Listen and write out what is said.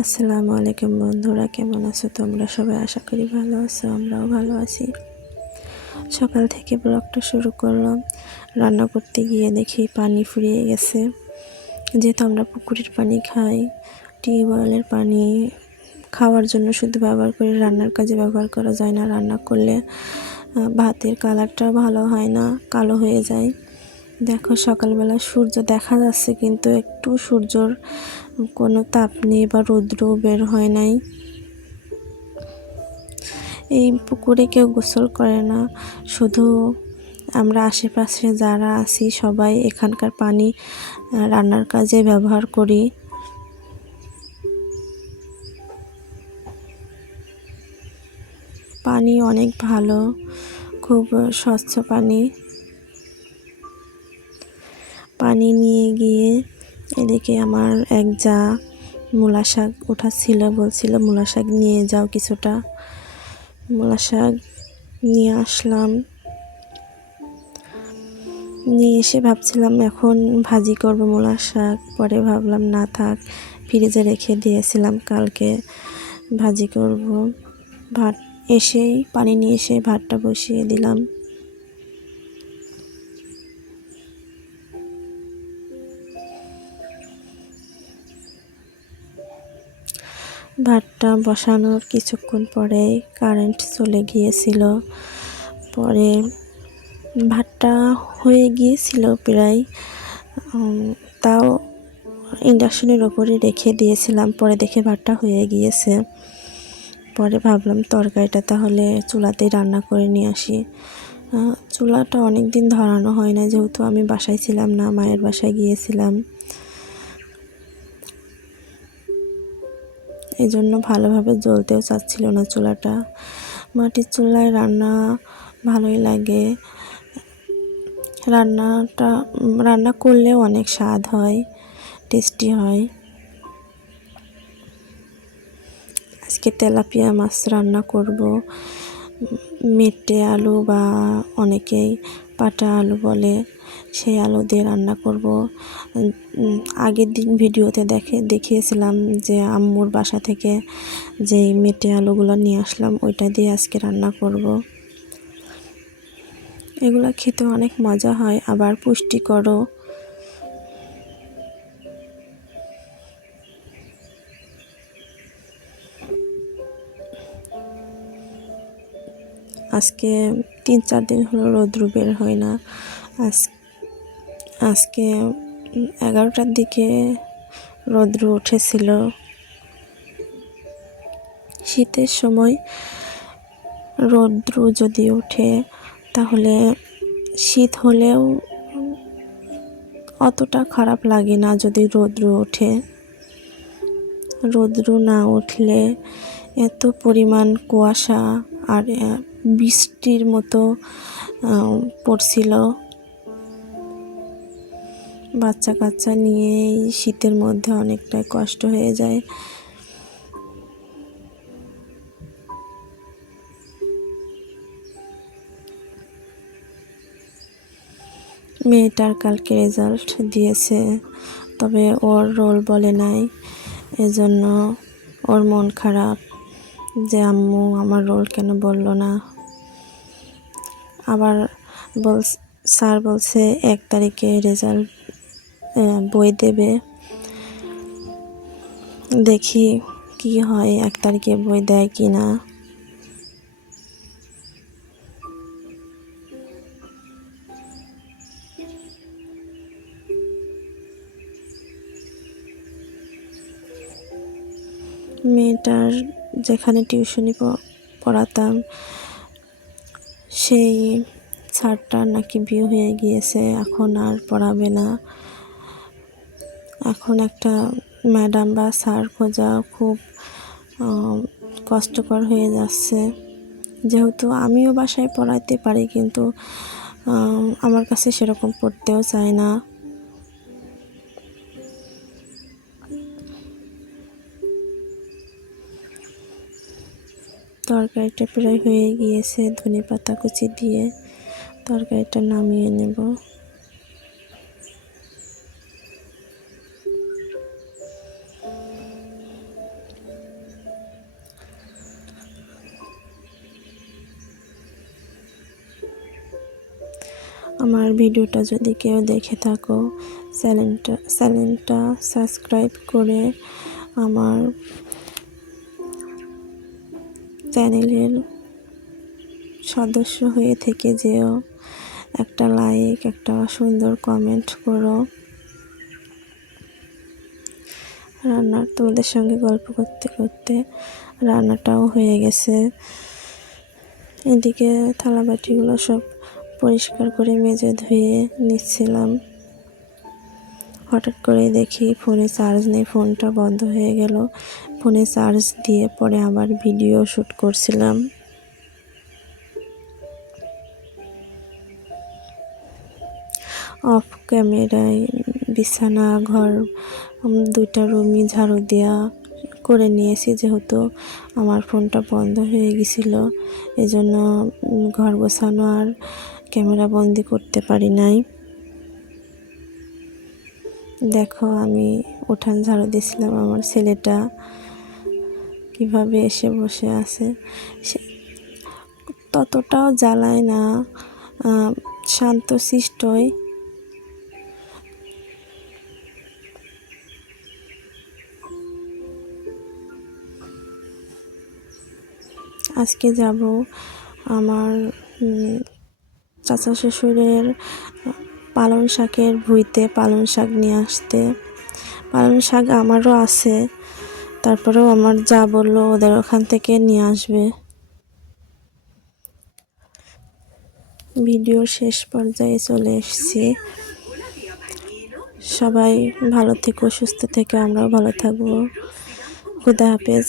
আসসালামু আলাইকুম বন্ধুরা, কেমন আছো তোমরা সবাই? আশা করি ভালো আছো, আমরাও ভালো আছি। সকাল থেকে ব্লগটা শুরু করলাম। রান্না করতে গিয়ে দেখি পানি ফুরিয়ে গেছে। যেহেতু আমরা পুকুরের পানি খাই, টিউবওয়েলের পানি খাওয়ার জন্য শুধু ব্যবহার করি, রান্নার কাজে ব্যবহার করা যায় না। রান্না করলে ভাতের কালারটাও ভালো হয় না, কালো হয়ে যায়। দেখো সকালবেলা সূর্য দেখা যাচ্ছে, কিন্তু একটু সূর্যর কোনো তাপ নেই বা রৌদ্র বের হয় নাই। এই পুকুরে কেউ গোসল করে না, শুধু আমরা আশেপাশে যারা আছি সবাই এখানকার পানি রান্নার কাজে ব্যবহার করি। পানি অনেক ভালো, খুব স্বচ্ছ পানি। পানি নিয়ে গিয়ে এদিকে আমার এক যা মূলা শাক উঠাচ্ছিল, বলছিল মূলা শাক নিয়ে যাও কিছুটা। মূলা শাক নিয়ে আসলাম। নিয়ে এসে ভাবছিলাম এখন ভাজি করব মূলা শাক, পরে ভাবলাম না থাক, ফ্রিজে রেখে দিয়েছিলাম, কালকে ভাজি করব। ভাত এসেই পানি নিয়ে এসে ভাতটা বসিয়ে দিলাম। ভাতটা বসানোর কিছুক্ষণ পরেই কারেন্ট চলে গিয়েছিল। পরে ভাতটা হয়ে গিয়েছিল প্রায়, তাও ইন্ডাকশনের ওপরে রেখে দিয়েছিলাম। পরে দেখে ভাতটা হয়ে গিয়েছে। পরে ভাবলাম তরকারিটা তাহলে চুলাতেই রান্না করে নিয়ে আসি। চুলাটা অনেক দিন ধরানো হয় না, যেহেতু আমি বাসায় ছিলাম না, মায়ের বাসায় গিয়েছিলাম। এই জন্য ভালোভাবে জ্বলতেও চাচ্ছিল না চুলাটা। মাটির চুলায় রান্না ভালোই লাগে। রান্না করলেও অনেক স্বাদ হয়, টেস্টি হয়। আজকে তেলাপিয়া মাছ রান্না করব। মেটে আলু বা অনেকেই পাটা আলু বলে, সেই আলু দিয়ে রান্না করব। আগের দিন ভিডিওতে দেখিয়েছিলাম যে আম্মুর বাসা থেকে যেই মেটে আলুগুলো নিয়ে আসলাম, ওইটা দিয়ে আজকে রান্না করব। এগুলো খেতে অনেক মজা হয়, আবার পুষ্টিকরও। আজকে 3-4 দিন হলো রৌদ্র বের হয় না। আজকে 11টার দিকে রৌদ্র উঠেছিল। শীতের সময় রৌদ্র যদি ওঠে তাহলে শীত হলেও অতটা খারাপ লাগে না। যদি রৌদ্র ওঠে, রৌদ্র না উঠলে এত পরিমাণ কুয়াশা আর বৃষ্টির মতো পড়ছিল। বাচ্চা কাচ্চা নিয়ে এই শীতের মধ্যে অনেকটাই কষ্ট হয়ে যায়। মেয়েটার কালকে রেজাল্ট দিয়েছে, তবে ওর রোল বলে নাই, এজন্য ওর মন খারাপ যে আম্মু আমার রোল কেন বলল না। আবার স্যার বলছে 1 তারিখে রেজাল্ট বই দেবে। দেখি কি হয়, 1 তারিখে বই দেয় কি না। মেয়েটার যেখানে টিউশনি পড়াতাম, সেই স্যারটার নাকি বিয়ে হয়ে গিয়েছে, এখন আর পড়াবে না। এখন একটা ম্যাডাম বা স্যার খোঁজা খুব কষ্টকর হয়ে যাচ্ছে। যেহেতু আমিও বাসায় পড়াইতে পারি, কিন্তু আমার কাছে সেরকম পড়তেও চায় না। তরকারিটা প্রায় হয়ে গিয়েছে, ধনেপাতা কুচি দিয়ে তরকারিটা নামিয়ে নেব। আমার ভিডিওটা যদি কেউ দেখে থাকো, চ্যানেলটা সাবস্ক্রাইব করে আমার চ্যানেলের সদস্য হয়ে থেকে যেও। একটা লাইক, একটা সুন্দর কমেন্ট করো। রান্নার তোমাদের সঙ্গে গল্প করতে করতে রান্নাটাও হয়ে গেছে। এদিকে থালাবাটিগুলো সব পরিষ্কার করে মেজে ধুয়ে নিচ্ছিলাম। হঠাৎ করে দেখি ফোনে চার্জ নেই, ফোনটা বন্ধ হয়ে গেল। ফোনে চার্জ দিয়ে পরে আবার ভিডিও শ্যুট করছিলাম। অফ ক্যামেরায় বিছানা, ঘর, দুইটা রুমই ঝাড়ু দেওয়া করে নিয়েছি, যেহেতু আমার ফোনটা বন্ধ হয়ে গেছিলো। এজন্য ঘর গোছানো আর ক্যামেরা বন্দি করতে পারি নাই। দেখো আমি উঠান ঝাড়ু দিয়েছিলাম, আমার ছেলেটা কিভাবে এসে বসে আছে। সে ততটাও জ্বালায় না, শান্তশিষ্টই। আজকে যাব আমার চাচা শ্বশুরের পালং শাকের ভুঁইতে পালং শাক নিয়ে আসতে। পালং শাক আমারও আছে, তারপরেও আমার যা বললো ওদের ওখান থেকে নিয়ে আসবে। ভিডিওর শেষ পর্যায়ে চলে এসেছি। সবাই ভালো থেকো, সুস্থ থেকো, আমরাও ভালো থাকবো। খুদা হাফেজ।